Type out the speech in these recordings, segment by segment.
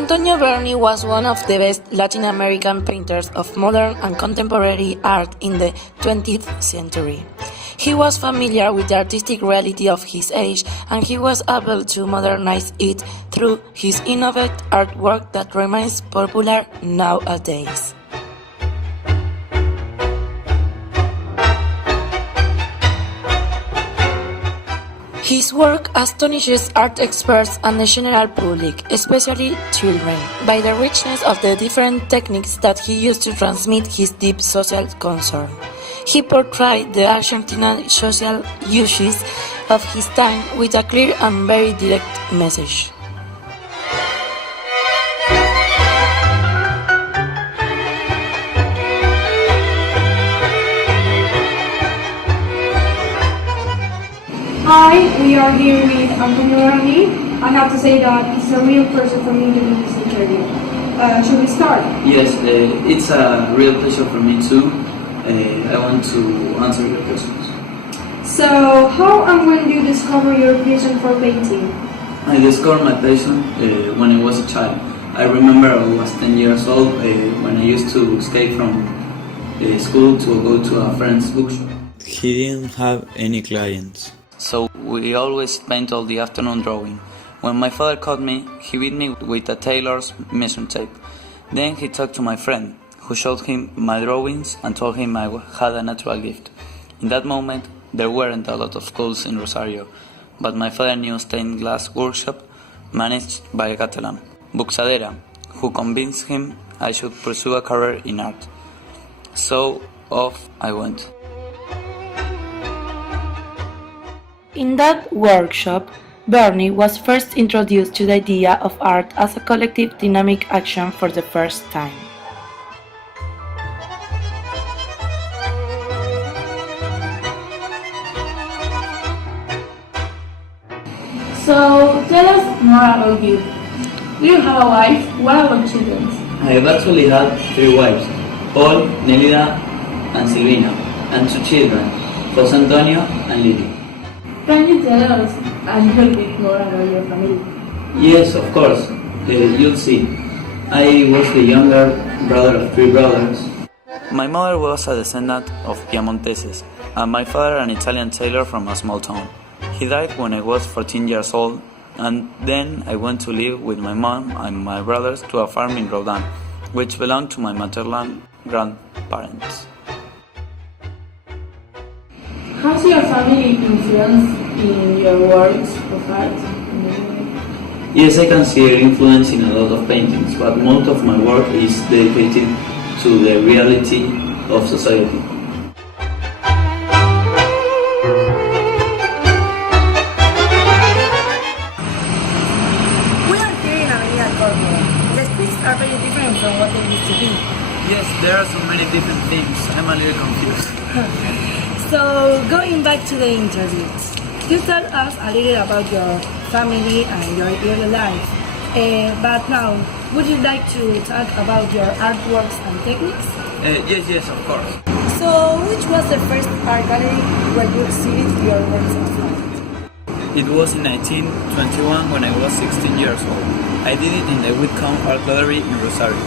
Antonio Berni was one of the best Latin American painters of modern and contemporary art in the 20th century. He was familiar with the artistic reality of his age, and he was able to modernize it through his innovative artwork that remains popular nowadays. His work astonishes art experts and the general public, especially children, by the richness of the different techniques that he used to transmit his deep social concern. He portrayed the Argentine social issues of his time with a clear and very direct message. Hi, we are here with Antonio Berni. I have to say that it's a real pleasure for me to do this interview. Should we start? Yes, it's a real pleasure for me too. I want to answer your questions. So, how and when did you discover your passion for painting? I discovered my passion when I was a child. I remember I was 10 years old when I used to escape from school to go to a friend's bookshop. He didn't have any clients, So we always spent all the afternoon drawing. When my father caught me, he beat me with a tailor's measuring tape. Then he talked to my friend, who showed him my drawings and told him I had a natural gift. In that moment, there weren't a lot of schools in Rosario, but my father knew a stained glass workshop managed by a Catalan, Buxadera, who convinced him I should pursue a career in art. So off I went. In that workshop, Berni was first introduced to the idea of art as a collective dynamic action for the first time. So, tell us more about you. Do you have a wife? What about children? I have actually had 3 wives, Paul, Nelida, and Silvina, and 2 children, Jose Antonio and Lily. Can you tell us a little bit more about your family? Yes, of course. You'll see. I was the younger brother of 3 brothers. My mother was a descendant of Piemonteses, and my father an Italian tailor from a small town. He died when I was 14 years old, and then I went to live with my mom and my brothers to a farm in Rodan, which belonged to my maternal grandparents. How's your family influence in your works of art? Yes, I can see her influence in a lot of paintings, but most of my work is dedicated to the reality of society. We are here in Avenida Córdoba. The streets are very different from what they used to be. Yes, there are so many different things. I'm a little confused. So, going back to the interview, you tell us a little about your family and your early life. But now, would you like to talk about your artworks and techniques? Yes, of course. So, which was the first art gallery where you exhibit your works of art? It was in 1921 when I was 16 years old. I did it in the Whitcomb Art Gallery in Rosario.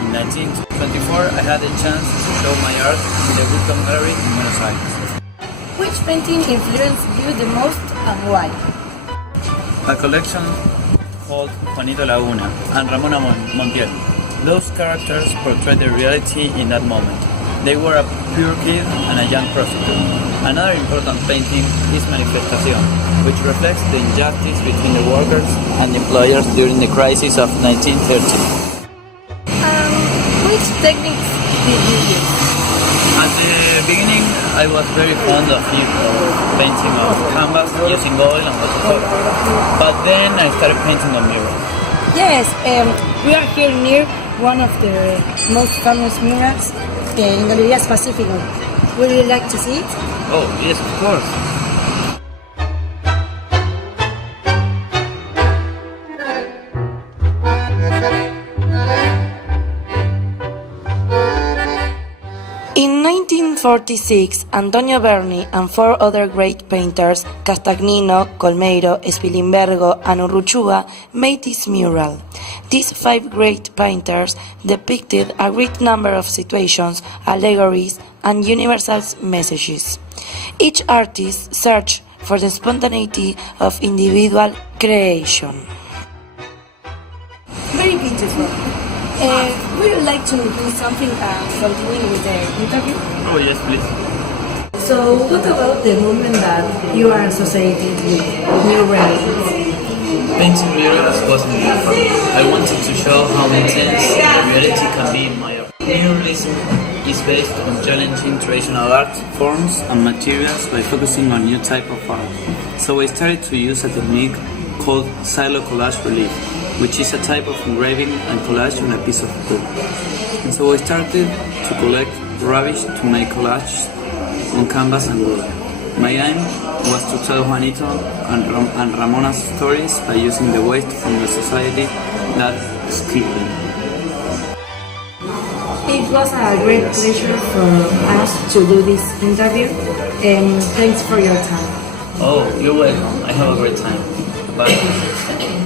In 1924, I had a chance to show my art in the Whitcomb Gallery in Buenos Aires. Which painting influenced you the most and why? A collection called Juanito Laguna and Ramona Montiel. Those characters portray the reality in that moment. They were a pure kid and a young prostitute. Another important painting is Manifestación, which reflects the injustice between the workers and employers during the crisis of 1930. Which techniques did you use? At the beginning, I was very fond of painting on canvas using oil and watercolor. But then I started painting on murals. Yes, we are here near one of the most famous murals in Galerías Pacífico. Would you like to see it? Oh, yes, of course. In 1946, Antonio Berni and 4 other great painters, Castagnino, Colmeiro, Spilimbergo, and Urruchuga, made this mural. These 5 great painters depicted a great number of situations, allegories, and universal messages. Each artist searched for the spontaneity of individual creation. Very beautiful. Would you like to do something continuing with the interview? Oh, yes, please. So, what about the movement that you are associated with new realities? Painting murals wasn't new for me. I wanted to show how intense reality can be in my art. Muralism is based on challenging traditional art forms and materials by focusing on new type of art. So I started to use a technique called silo collage relief, which is a type of engraving and collage on a piece of wood. And so I started to collect rubbish to make collages on canvas and wood. My aim was to tell Juanito and Ramona's stories by using the waste from the society that skipped them. It was a great pleasure for us to do this interview, and thanks for your time. Oh, you're welcome. I have a great time. Bye.